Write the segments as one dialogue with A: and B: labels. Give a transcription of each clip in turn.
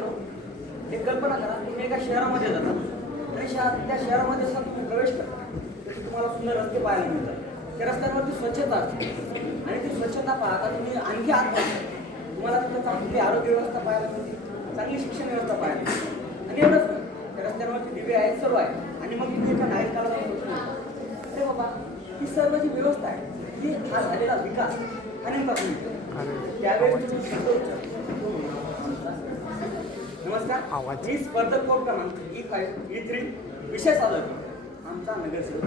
A: मित्र एक कल्पना करा तुम्ही एका शहरामध्ये जाता. आणि शहर त्या शहरामध्ये जसा तुम्ही प्रवेश करता तर तुम्हाला सुंदर रस्ते पाहायला मिळतात. त्या रस्त्यांवरती स्वच्छता असते. आणि ती स्वच्छता पाहता तुम्ही आणखी आत. तुम्हाला तिथं चांगली आरोग्य व्यवस्था पाहायला मिळते. चांगली शिक्षण व्यवस्था पाहायला मिळते. आणि एवढंच नाही त्या रस्त्यांवरती दिवे आहेत सर्व आहे आणि मग तुम्ही एका नागरिकाला जाऊन अरे बाबा ही सर्व जी व्यवस्था आहे ही हा झालेला विकास कोणी केला? त्यावेळेस. नमस्कार. मी स्पर्धक कोड क्रमांक ई फाईव्ह ई थ्री विषय सादर करतो आमचा नगरसेवक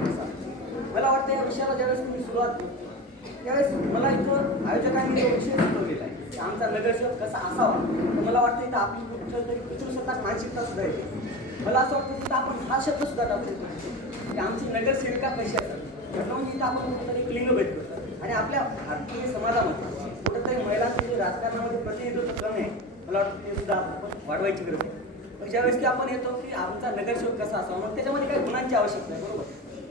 A: मला वाटतं या विषयाला ज्यावेळेस मी सुरुवात केली त्यावेळेस मला इथं आयोजकांनी जो विषय सुचवलेला आहे की आमचा नगरसेवक कसा असावा? तर मला वाटतं इथं आपली कुठं तरी पितृसत्ताक मानसिकता सुद्धा येते. मला असं वाटतं की आपण हा शब्द सुद्धा टाकू शकतो की आमची नगरसेविका कशी असतात घटना म्हणजे इथं आपण कुठंतरी एक लिंग भेटतो आणि आपल्या भारतीय समाजामध्ये कुठंतरी महिलांचं जे राजकारणामध्ये प्रतिनिधित्व कमी आहे मला वाटतं ते सुद्धा वाढवायची गरज आहे. मग ज्यावेळेस की आपण येतो की आमचा नगरसेवक कसा असावा मग त्याच्यामध्ये काही गुणांची आवश्यकता आहे बरोबर?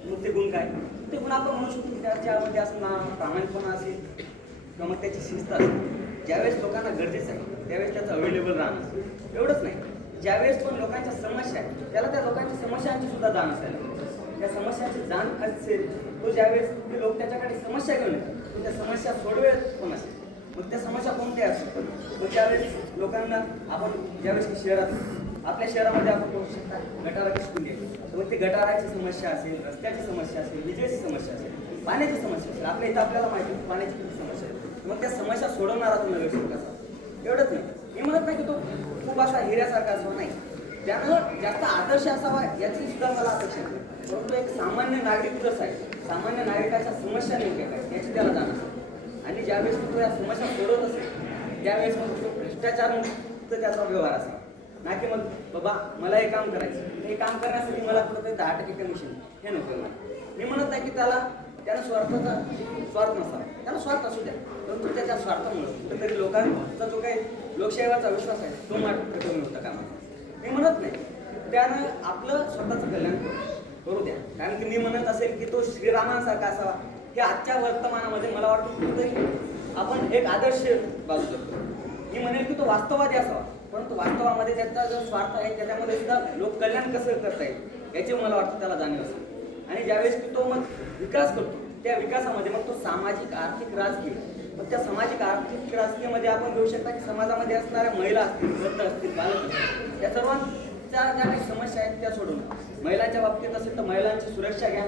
A: मग ते गुण काय? ते गुण आपण म्हणू शकतो की त्याच्यामध्ये असं ना प्रामाणिकपणा असेल किंवा मग त्याची शिस्त असेल. ज्यावेळेस लोकांना गरजेचं आहे त्यावेळेस त्याचं अवेलेबल राहणं असेल. एवढंच नाही. ज्यावेळेस पण लोकांच्या समस्या आहे त्याला त्या लोकांच्या समस्यांची सुद्धा जाण असायला त्या समस्यांची जाण असेल तो ज्यावेळेस ते लोक त्याच्याकडे समस्या घेऊन येतात तो त्या समस्या सोडवेल पण असेल मग त्या समस्या कोणत्या असतात? मग ज्यावेळेस लोकांना आपण ज्यावेळेस की शहरात आपल्या शहरामध्ये आपण करू शकता गटारा कशी आहे. मग ते गटाराची समस्या असेल रस्त्याची समस्या असेल विजेची समस्या असेल पाण्याची समस्या असेल आपल्या इथं आपल्याला माहिती पाण्याची किती समस्या आहे. मग त्या समस्या सोडवणारा तो नगरसेवक असा एवढंच नाही. मी म्हणत नाही की तो खूप असा हिऱ्यासारखा असावा नाही. त्यानं जास्त आदर्श असावा याची सुद्धा मला अपेक्षा नाही. परंतु एक सामान्य नागरिक जसं आहे सामान्य नागरिकाच्या समस्या नेमक्या काय याची त्याला जाण ज्यावेळेस तो या समस्या सोडवत असेल त्यावेळेस मग तो भ्रष्टाचार मुक्त त्याचा व्यवहार असेल. ना की मग बाबा मला हे काम करायचं हे काम करण्यासाठी मला कुठंतरी दहा टक्के कमिशन हे नको मला. मी म्हणत नाही की त्याला त्यानं स्वार्थाचा स्वार्थ नसावा. त्याला स्वार्थ असू द्या परंतु त्याच्या स्वार्थामुळे कुठेतरी लोकांचा जो काही लोकशाहीवाचा विश्वास आहे तो मात्र कमी होता कामा मी म्हणत नाही त्यानं आपलं स्वतःचं कल्याण करू द्या. कारण की मी म्हणत असेल की तो श्रीरामांसारखा असावा. हे आजच्या वर्तमानामध्ये मला वाटतं कुठेतरी आपण एक आदर्श बाजू करतो मी म्हणेल की तो वास्तववादी असावा. परंतु वास्तवामध्ये त्याचा जो स्वार्थ आहे त्याच्यामध्ये सुद्धा लोककल्याण कसं करता येईल याची मला वाटतं त्याला जाणीव असेल. आणि ज्यावेळेस की तो मग विकास करतो त्या विकासामध्ये मग तो सामाजिक आर्थिक राजकीय मग त्या सामाजिक आर्थिक राजकीयमध्ये आपण घेऊ शकता की समाजामध्ये असणाऱ्या महिला असतील वृद्ध असतील बालक असतील या सर्वांच्या ज्या काही समस्या आहेत त्या सोडून महिलांच्या बाबतीत असेल तर महिलांची सुरक्षा घ्या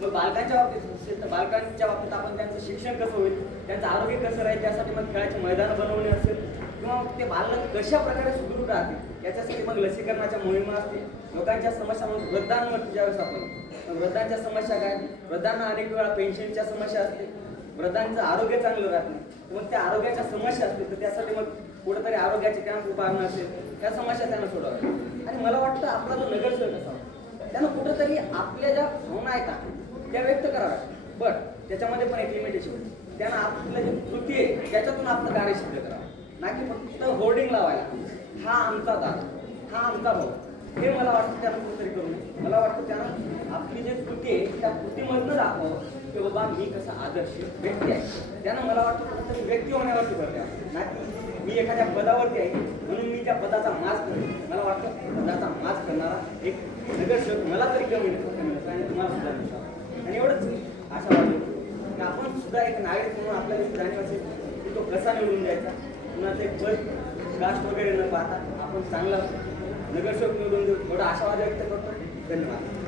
A: मग बालकांच्या बाबतीत असेल तर बालकांच्या बाबतीत आपण त्यांचं शिक्षण कसं होईल त्यांचं आरोग्य कसं राहील त्यासाठी मग खेळाचे मैदान बनवणे असेल किंवा मग ते बालक कशा प्रकारे सुदृढ राहतील याच्यासाठी मग लसीकरणाच्या मोहिमा असतील. लोकांच्या समस्या म्हणून वृद्धांवर ज्यावेळेस आपण वृद्धांच्या समस्या काय? वृद्धांना अनेक वेळा पेन्शनच्या समस्या असते वृद्धांचं आरोग्य चांगलं राहत नाही. मग त्या आरोग्याच्या समस्या असतील तर त्यासाठी मग कुठेतरी आरोग्याचे कॅम्प उभारणं असेल त्या समस्या त्यांना सोडवाव्या आणि मला वाटतं आपला जो नगरसेवक असावा त्यानं कुठंतरी आपल्या ज्या भावना आहेत त्या व्यक्त कराव्या बट त्याच्यामध्ये पण एक लिमिटेशन त्यांना आपलं जे कृती आहे त्याच्यातून आपलं कार्य सिद्ध करावं. ना की फक्त होर्डिंग लावायला. हा आमचा दादा हा आमचा भाऊ. हे मला वाटतं त्यानं कुठेतरी करू नये. मला वाटतं त्यानं आपली जी कृती आहे त्या कृतीमधनं दाखवावं की बाबा मी कसा आदर्श व्यक्ती आहे. त्यानं मला वाटतं फक्त व्यक्ती होण्यावरती भर द्यावा ना की मी एखाद्या पदावरती आहे म्हणून मी त्या पदाचा माज करतो मला वाटतं पदाचा माज करणारा एक नगरसेवक मला तरी कमी कमी नसतो आणि तुम्हाला सुद्धा आणि एवढंच आशा वाटते की आपण सुद्धा एक नागरिक म्हणून आपल्याला जाणीव असेल की तो कसा निवडून द्यायचा. कुणाचं एक पद कास्ट वगैरे न पाहता आपण चांगला नगरसेवक निवडून देऊ. थोडा आशावाद व्यक्त करतो. धन्यवाद.